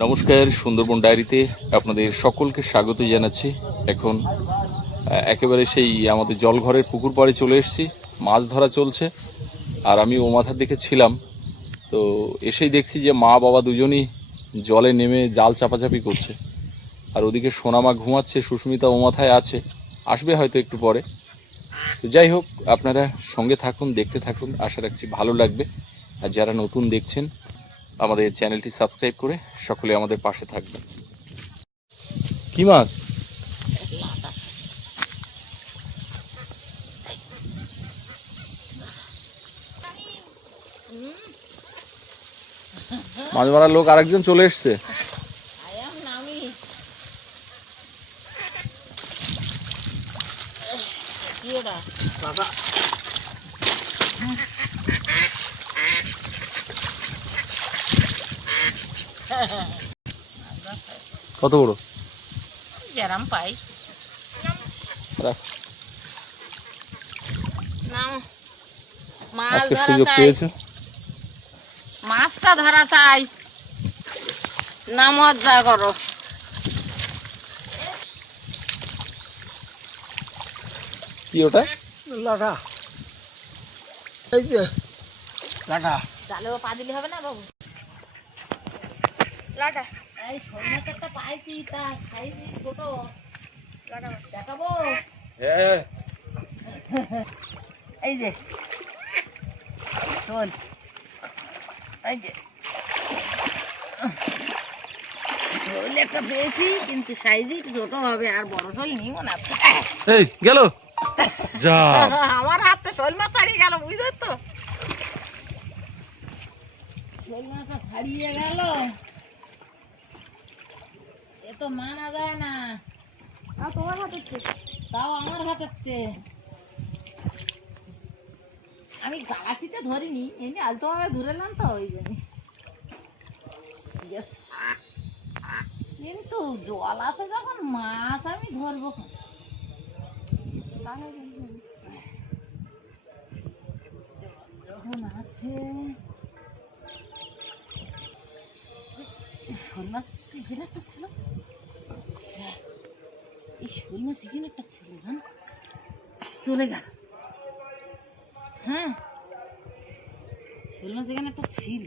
নমস্কার, সুন্দরবন ডায়েরিতে আপনাদের সকলকে স্বাগত জানাচ্ছি। এখন একেবারে সেই আমাদের জলঘরের পুকুর পাড়ে চলে এসেছি। মাছ ধরা চলছে আর আমি ও মাথার দিকে ছিলাম। তো এসেই দেখছি যে মা বাবা দুজনই জলে নেমে জাল চাপাচাপি করছে। আর ওদিকে সোনামা ঘুমাচ্ছে, সুস্মিতা ও মাথায় আছে, আসবে হয়তো একটু পরে। তো যাই হোক, আপনারা সঙ্গে থাকুন, দেখতে থাকুন, আশা রাখছি ভালো লাগবে। আর যারা নতুন দেখছেন আমাদের চ্যানেলটি সাবস্ক্রাইব করে সকলে আমাদের পাশে থাকবেন। কি মাছ? মাছ মারার লোক আরেকজন চলে এসছে। কত বড়? যেরাম পাই মাছ আজকে ধরা সুযোগ চাই, পেয়েছো? মাছটা ধরা চাই, না মজা করো। কি ওটা? লাটা, এই যে লাটা। জালেও পা দিলে হবে না বাবু? লাটা এই শোল মাছ একটা পাইছি, তা সাইজ ছোট। লাটা দেখাবো? হ্যাঁ, এই যে শোল, এই যে শোল একটা পেয়েছি, কিন্তু সাইজই একটু ছোট হবে। আর বড় শোল নিই মনে আছে। এই গেল যা। আমার হাতে শোল মাছ ছাড়িয়ে গেল, বুঝছো তো? শোল মাছটা ছাড়িয়ে গেল, এ তো মানা যায় না। তোমার হাতে, তাও আমার হাতে। আমি গালাসিতে ধরিনি, এমনি আলতো ভাবে ধরেলাম তো, ওই জন্য। কিন্তু জল আছে যখন, মাছ আমি ধরবো। যখন আছে শোল মাছ চিকেন একটা ছিল, এই শোল মাছ চিকেন একটা ছিল, চলে গেল। হ্যাঁ, শোল মাছ এখানে একটা ছিল।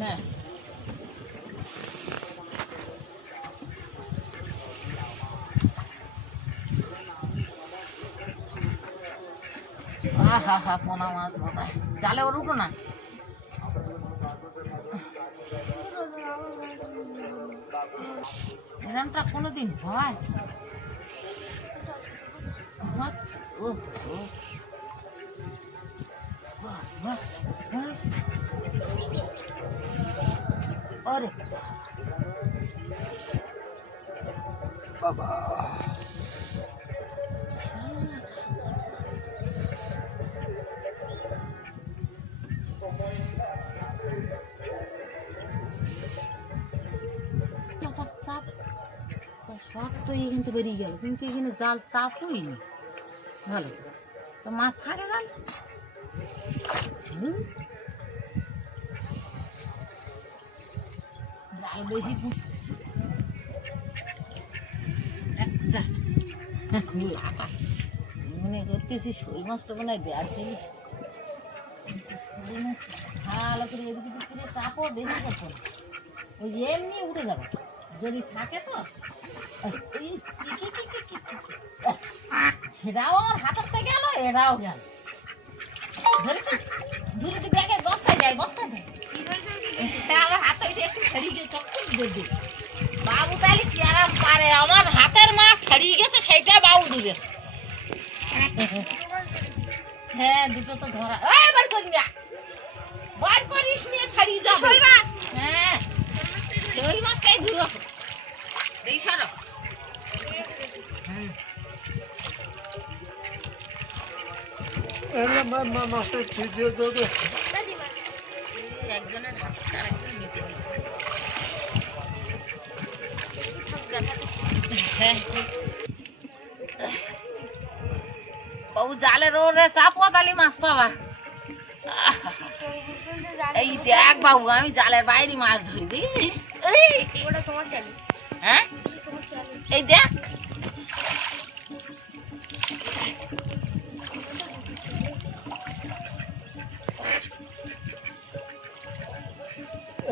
না হা হা, পোনা মাছ বোধহয় জালে ওর উঠো না। এরমটা কোনোদিন হয়? ও ও, ওরে বাবা, চাপ সব তো এখান থেকে বেরিয়ে গেল, কিন্তু এখানে জাল চাপই নি ভালো। তো মাছ থাকে জাল, জাল বেশি একটা লাটা মনে করতেছি শোল মাছটা মনে হয় বেয়ার ফেলেছি। শোল মাছ ভালো করে এদিকে দিক করে চাপও বেশি করতো না, ওই এমনি উঠে যাবে যদি থাকে। তো সেটাও আমার হাতের থেকে গেল, এরাও গেল। ধরেছি দূরে তো ব্যাগে বস্তায় যায়, বস্তায় দেয়। আমার হাতে একটু ছাড়িয়ে গিয়ে চক্কর দেবে বাবু, তাহলে কি আর পারে? আমার হাতের মাছ ছাড়িয়ে গেছে, সেইটা বাবু ধরেছে। হ্যাঁ, দুটো তো ধরা। এই বার করি না, বার করিস নিয়ে ছাড়িয়ে যাবে। হ্যাঁ, ওই মাছটাই ধরেছে। এই সরো। মাছটা খেয়ে দিয়ে একজনের হাত আরেকজন নিতে দিয়েছে। হ্যাঁ বাবু জালের ওরে চাপো তালি মাছ পাবা। এই দেখ বাবু আমি জালের বাইরে মাছ ধরি দেখেছি। হ্যাঁ এই দেখ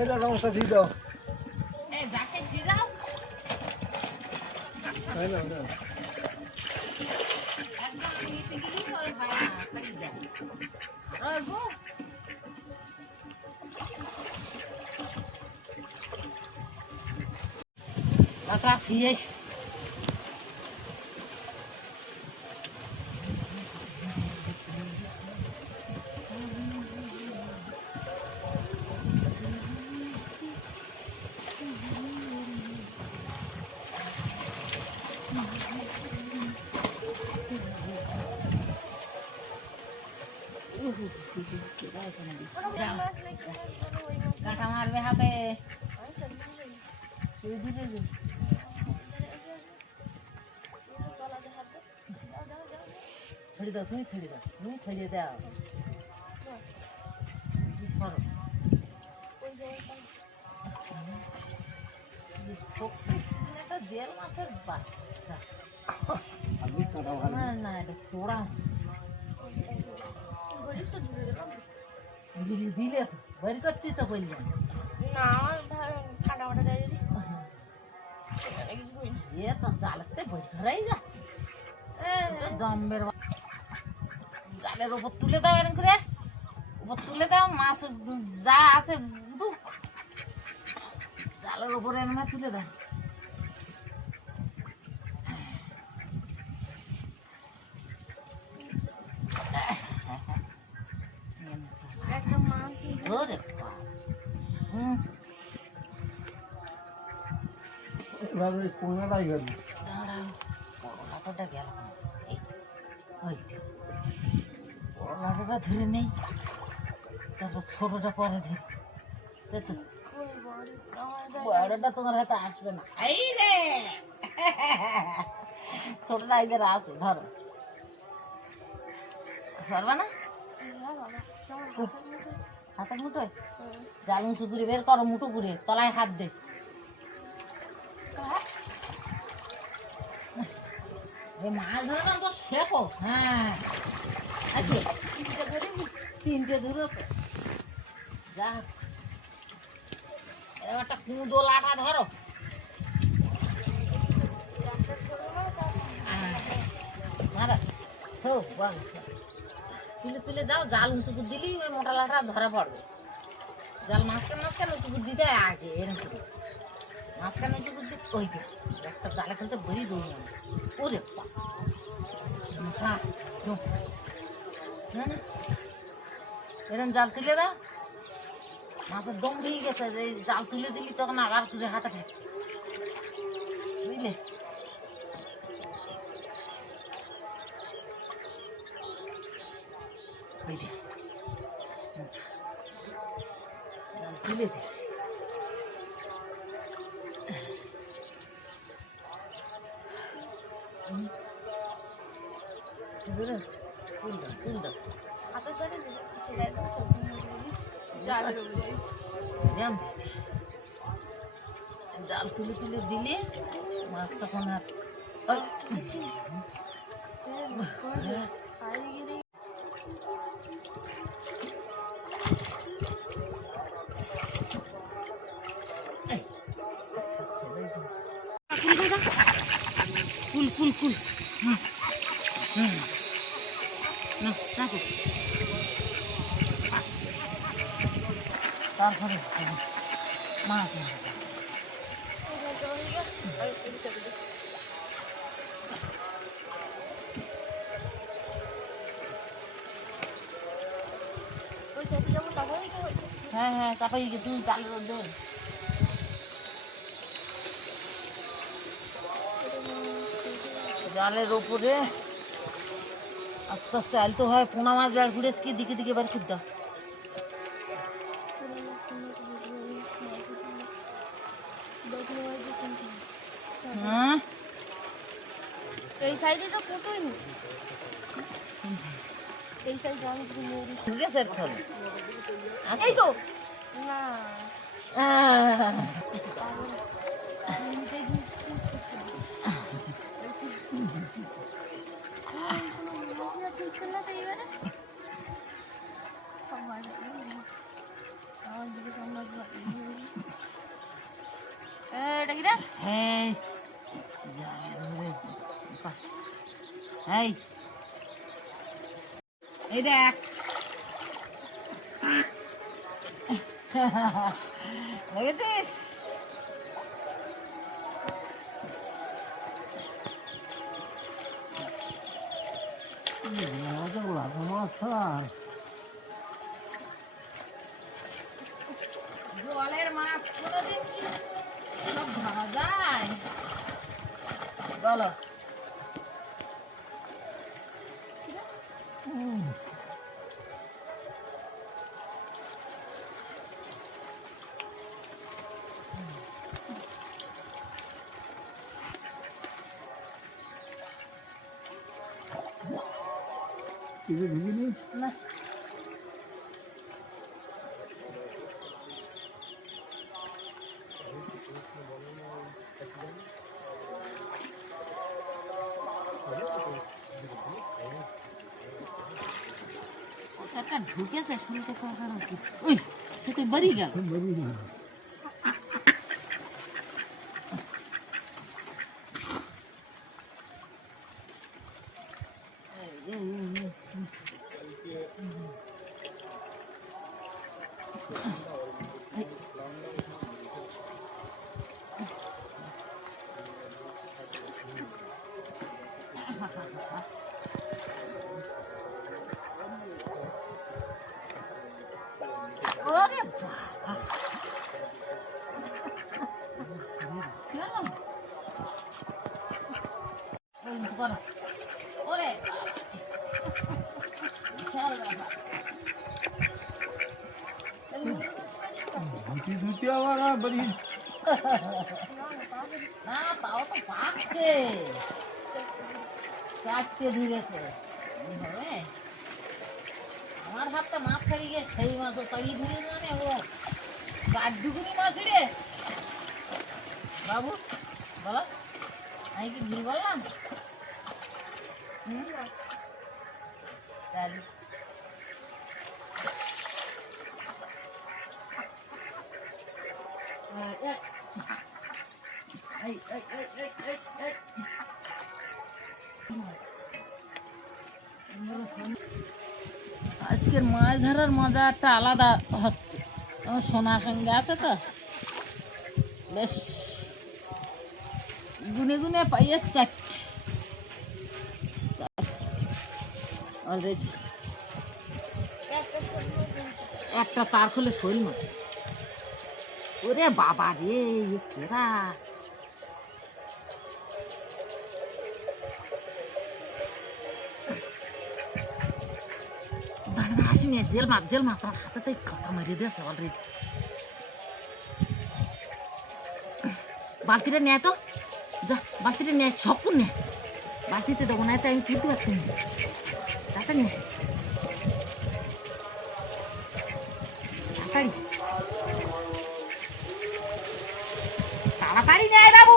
এটা সমস্যা ছিল দাও এই যাকে ছিড়ে দাও তাই না না একদম নিতে গেলেই হয় না তাই দেখ আর গো কাকা ফিয়েস কাঁটা মারবে হাতে ছেড়ে দাও তুমি ছেড়ে দাও তুমি ছেড়ে দাও দেড় মাসের বাচ্চা আমি কাটা ভালো না না এটা তোড়া দিলে তো বের করতে তো বলবেন এ তো জালতে বই ধরাই যাচ্ছে তো জম্বের জালের ওপর তুলে দাও এরকম করে ওপর তুলে দাও মাছ যা আছে উঠুক জালের ওপরে এনে তুলে দাও ধরে হুম এভাবে কোনাটাই গেল দাঁড়াও বড় লাটাটা গেল না। এই ওই তো বড় লাটাটা ধরে নেই তারপর ছোটটা পরে ধরে তাই তো বড়টা তোমার হাতে আসবে না এই রে ছোটটা এই যে আছে ধরো পারবে না হাতের মুঠোয় জাল উঁচু করে বের করো মুঠো করে তলায় হাত দে মাছ ধরে না তো শেখো হ্যাঁ আচ্ছা তিনটে ধরেছে যা এরকম একটা কুঁদো লাটা ধরো মারা তো বল তুলে তুলে যাও জাল উঁচু করে দিলেই ওই মোটা লাটা ধরা পড়বে জাল মাঝখানে উঁচু করে দিতে হয় আগে এরকম করে মাঝখানে উঁচু করে দিতে ওই একটা জালে ফেলতে বেরিয়ে দৌড় ওরে হ্যাঁ না না এরকম জাল তুলে দাও মাছের দম দিয়ে গেছে এই জাল তুলে দিলি তখন আবার তুলে হাতে থাকে বুঝলে ওই যে জাল তুলে দিছি তুল দাও তুল দাও জাল তুলে তুলে দিলে মাছ তখন আর কুল কুল কুল না চাপো তারপরে মাছ হ্যাঁ হ্যাঁ চাপাই গিয়ে তুমি চালের রোদে জালের ওপরে আস্তে আস্তে আলতো হয় পোনা মাছ বেড় ঘুরে দিকে দিকে বার খুঁজতে সাইডে তো কতই নেই। এই সাইডে আমি কিছু নেই। ঢুকেছে এখন এই তো না এটা কি রে? এই এই এই দেখ দেখেছিস জলের মাছ কোনোদিন কি সব ধরা যায় বলো কিছু ঢুকিনি না একটা ঢুকেছে শুনতেছে ওখানে কিছু ওই সে তো বাড়ি গেল ওরে বাবা কেন ওই করো ওরে বিশাল ব্যাপার ধুতি আবার বাড়ি না তাও তো পাকছে চারটে ধরেছে হবে আমার হাতটা মাছ ছাড়ি গিয়ে সেই মাছও তাই ধরে জানে ও চার দুগুনি মাছ রে বাবু বলো আমি কি ভুল বললাম তাহলে এই এই এই এই এই এই আজকের মাছ ধরার মজা একটা আলাদা হচ্ছে আমার সোনার সঙ্গে আছে তো বেশ গুনে গুনে পাইয়ে চারটে অলরেডি একটা তার খুলে শোল মাছ ওরে বাবা রে এ কেরা দাঁড়া আসুন জেল মাছ আমার হাতে কাটা মেরে দিয়েছে অলরেডি বালতিটা নেয় তো যা বালতিটা নেয় সব নে বালতিতে দেবো না তো আমি ফিরতে পারছি না তাড়াতাড়ি নে তাড়াতাড়ি তাড়াতাড়ি নেয় বাবু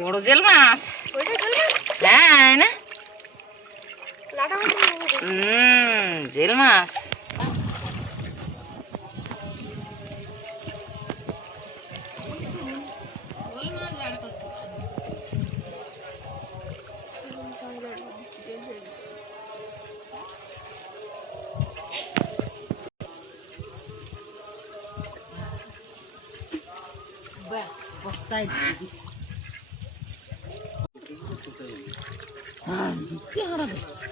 বড় জেল মাছ ওইটা চলে হ্যাঁ না লাটা জেল মাছ ব্যাস বস্তায় দিয়ে দিস কি হারা দিচ্ছে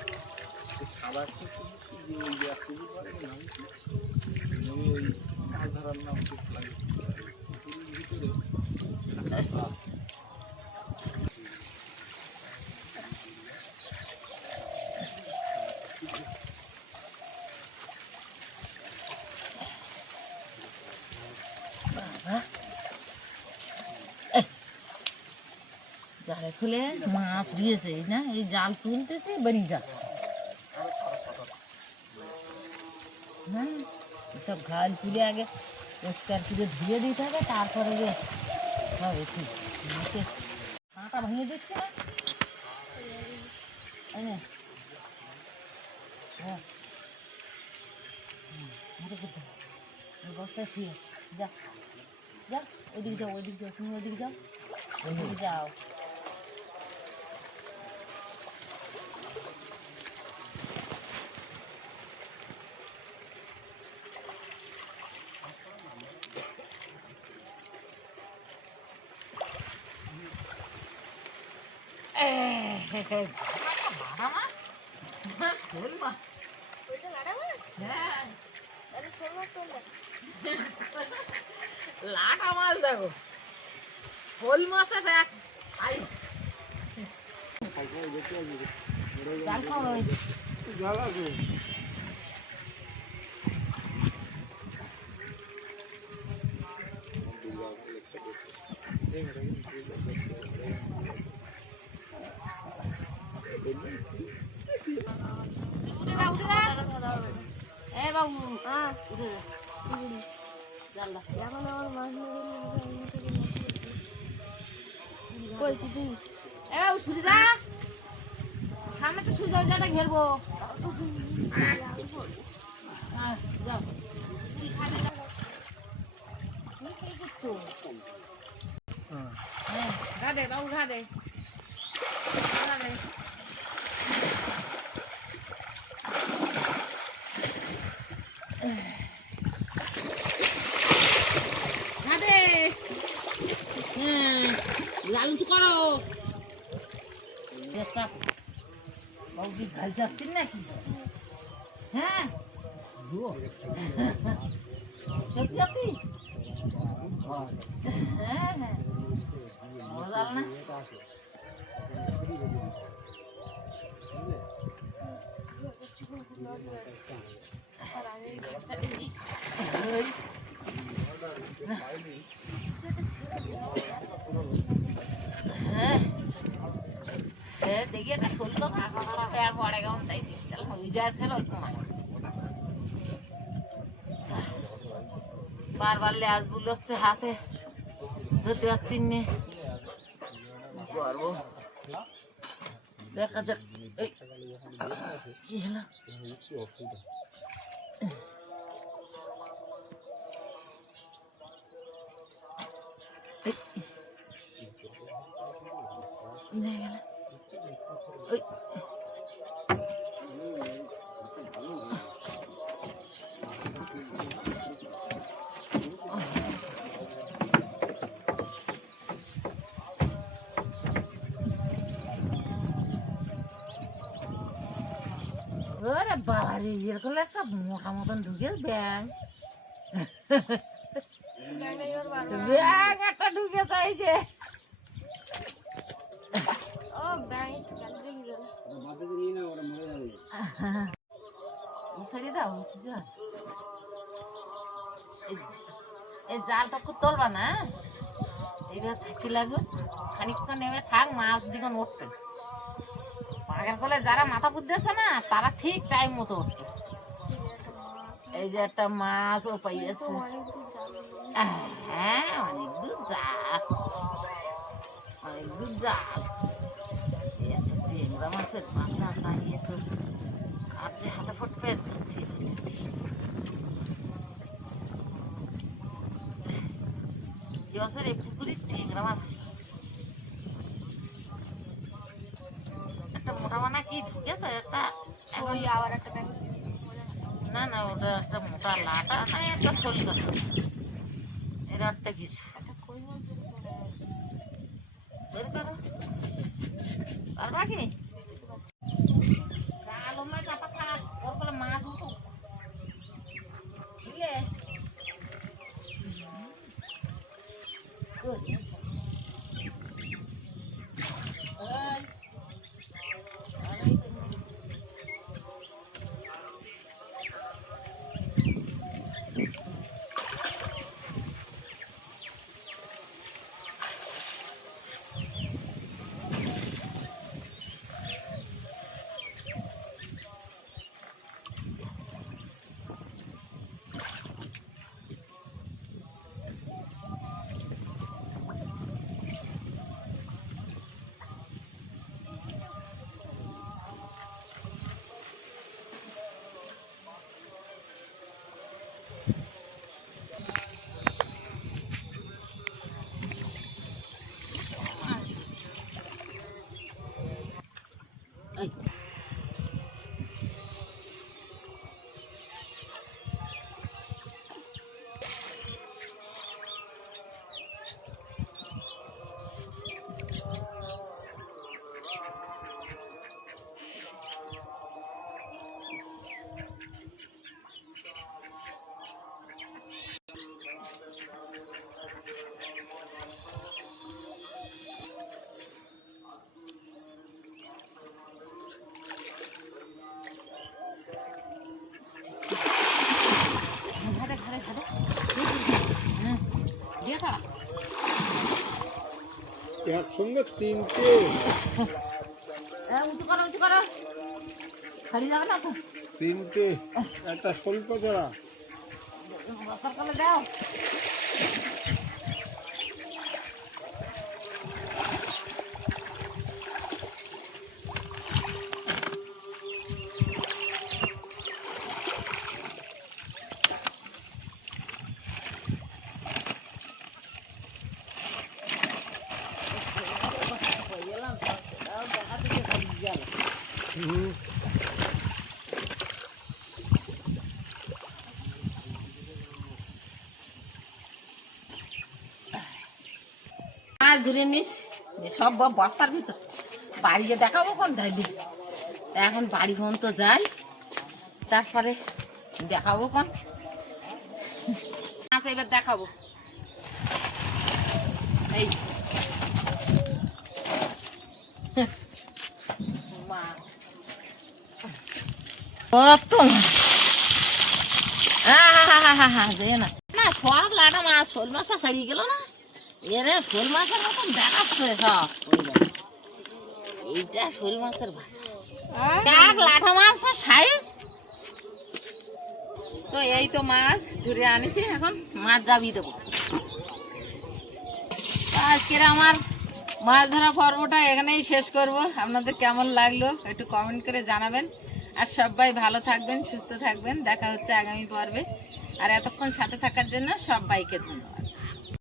জালে খুলে মাছ দিয়েছে এই না, এই জাল তুলতেছি বেরিয়ে যা। হ্যাঁ, সব ঘাল তুলে আগে পরিষ্কার করে ধুয়ে দিতে হবে, তারপরে যে হবে ঠিক। মাছে কাঁটা ভেঙে দিচ্ছে না, এই নে। হ্যাঁ, বস্তায় শুয়ে যা যা, ওইদিকে যাও, ওইদিকে যাও, তুমি ওইদিকে যাও, ওইদিকে যাও। ওইটা লাটা মাছ? আরে শোল মাছ কোনটা? লাটা মাছ দেখো, শোল মাছ দেখ, জাল খাওয়া হয়েছে। জ্বালা আছে। এ বাবু, হ্যাঁ, উঠে যা, জাল দাও। এখন আমার মাছ মেরে নিয়ে যাবে, আমি তো কোনো মাছ ধরতে। কই তুই? এ বাবু, শুনে যা, সামনে তো সুযোগ জায়গাটা ঘেরবো। হ্যাঁ, যাও। হ্যাঁ, ঘা দে বাবু, ঘা দে, ঘা দে। ঘা দে। হ্যাঁ, লাল উঁচু করো। চাপ বাবু, কি ঘাল চাচ্ছেন নাকি? হ্যাঁ, সত্যি আপনি? হ্যাঁ হ্যাঁ, মজা না? হ্যাঁ, দেখি একটা শোল তো আর পরে কেমন তাই হয়ে যাচ্ছে ওই বারবার লেজ বুলোচ্ছে হাতে, ধরতে পারছি নে। পারবো, দেখা যাক। এই কি হলো? নিয়ে গেল ওই। ওরে বাড়ি এরকম একটা মোটা মতন ঢুকে ব্যাং, ব্যাং একটা ঢুকে চাইছে। ও ব্যাং কেন দেখি গেল? ছেড়ে দাও কিছু। এই জালটা খুব তোলবা না, এইবার থাকি লাগবে খানিকক্ষণ নেমে থাক, মাছ দিকে উঠবে। পাগের ফলে যারা মাথা বুদ্ধেছে না, তারা ঠিক টাইম মতো উঠবে। এই যে একটা মাছ ও পাইয়েছে। হ্যাঁ, অনেক দূর জাল, অনেক দূর জাল। এত টেংরা মাছের মাছা তাইয়ে তো কাটতে হাতে ফুটবে। এবছর এই পুকুরে টেংরা মাছ একটা মোটা মানা কি ঢুকেছে একটা, ওই আবার একটা ব্যাং। না না ওটা একটা মোটা লাটা না, একটা শোল গাছ, এর একটা কিছু কই মাছ বের করো। পারবা কি? জাল ওমরা চাপা থাক, ওর করে মাছ উঠুক, বুঝলে? Good. এই, আরে তুমি একসঙ্গে তিনটে উঁচু করো উঁচু করো, ছাড়ি যাবে না তো। তিনটে একটা স্বল্প চড়া বসার কালে দাও। মাছ ধরে নিস সব বস্তার ভিতর, বাড়িয়ে দেখাবো কোন ঢাইলি। এখন বাড়ি পর্যন্ত যাই, তারপরে দেখাবো কোন মাছ এবার দেখাবো। এই মাছ কত যে না না সব লাটা মাছ, শোল মাছটা ছাড়িয়ে গেল না, এরে শোল মাছের মতন দেখাচ্ছে সব। এইটা শোল মাছের ভাষা, এক লাঠা মাছের সাইজ। তো এই তো মাছ ধরে আনিছি, এখন মাছ যাবি দেবো। আজকের আমার মাছ ধরা পর্বটা এখানেই শেষ করব। আপনাদের কেমন লাগলো একটু কমেন্ট করে জানাবেন। আর সবাই ভালো থাকবেন, সুস্থ থাকবেন। দেখা হচ্ছে আগামী পর্বে। আর এতক্ষণ সাথে থাকার জন্য সবাইকে ধন্যবাদ।